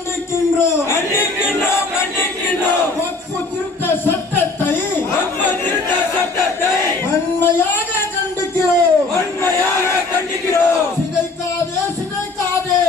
கண்டிக்கின்றோம் கண்டிக்கின்றோம் கண்டிக்கின்றோம் வக்ஃப் திருத்த சட்டத்தை வன்மையாக கண்டிக்கிறோம் வன்மையாக கண்டிக்கிறோம் சிதைக்காதே சிதைக்காதே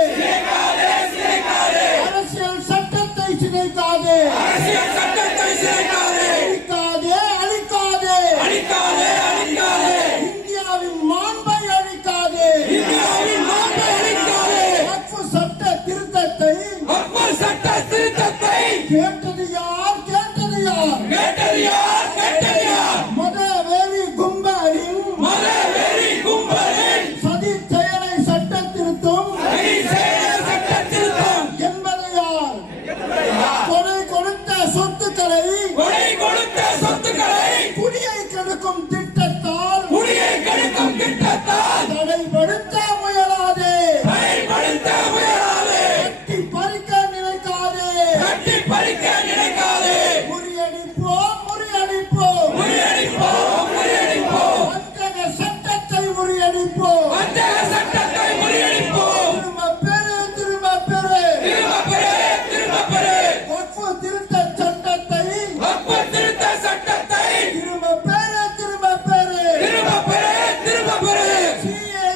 அரசியல் சட்டத்தை சிதைக்காதே அரசியல் சட்டத்தை சிதைக்காதே அழிக்காதே அழிக்காதே அழிக்காதே அழிக்காதே இந்தியாவின் மாண்பை அழிக்காதே இந்தியாவின் மாண்பை அழிக்காதே வக்ஃப் சட்ட திருத்தத்தை வக்ஃப் சட்ட திருத்தத்தை கேட்டது யார் கேட்டது யார் கேட்டது யார் கேட்டது யார் மதவெறி கும்பலின் மதவெறி கும்பலின் சதி செயலை சட்ட திருத்தம் சதி செயலை சட்ட திருத்தம் என்பது யார் கொடை கொடுத்த சொத்துக்களை கொடை கொடுத்த சொத்துக்களை குடியை கெடுக்கும் திட்டத்தால் குடியை கெடுக்கும் திட்டத்தால் தடைப்படுத்த முயலாதே தடைப்படுத்த முயலாதே கட்டி பறிக்க நினைக்காதே கட்டி பறிக்க நினைக்காதே முறியடிப்போம் முறியடிப்போம் முறியடிப்போம் முறியடிப்போம் வஞ்சக சட்டத்தை முறியடிப்போம் வஞ்சக சட்டத்தை முறியடிப்போம் திரும்ப பெறு திரும்ப பெறு திரும்ப பெறு திரும்ப பெறு வக்ஃப் திருத்த சட்டத்தை வக்ஃப் திருத்த சட்டத்தை திரும்ப பெறு திரும்ப பெறு திரும்ப பெறு திரும்ப பெறு CAA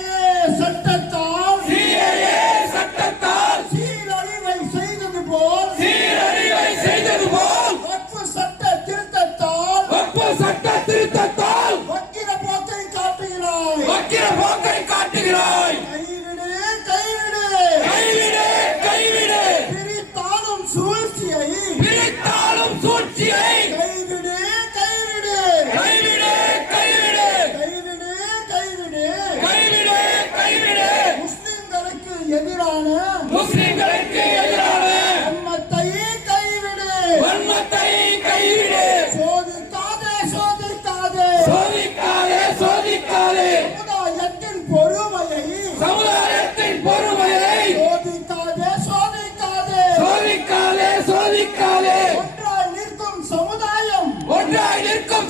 சட்டத்தால் CAA சட்டத்தால் சீரழிவை செய்தது போல் சீரழிவை செய்தது போல் வக்ஃப் சட்ட திருத்தத்தால் வக்ஃப் சட்ட திருத்தத்தால் வக்கிர போக்கை காட்டுகிறாய் வக்கிர போக்கை காட்டுகிறாய் கைவிடு கைவிடு கைவிடு கைவிடு பிரித்தாலும் சூழ்ச்சியை பிரித்தாலும் சூழ்ச்சியை கைவிடு கைவிடு கைவிடு கைவிடு கைவிடு கைவிடு கைவிடு கைவிடு முஸ்லிம்களுக்கு எதிரான முஸ்லிம்களுக்கு எதிரான வன்மத்தை கைவிடு வன்மத்தை கைவிடு சோதிக்காதே சோதிக்காதே சோதிக்காதே சோதிக்காதே சமுதாயத்தின் பொறுமையை சமுதாயத்தின் பொறுமையை சோதிக்காதே சோதிக்காதே சோதிக்காதே சோதிக்காதே ஒன்றாய் நிற்கும் சமுதாயம் ஒன்றாய் நிற்கும்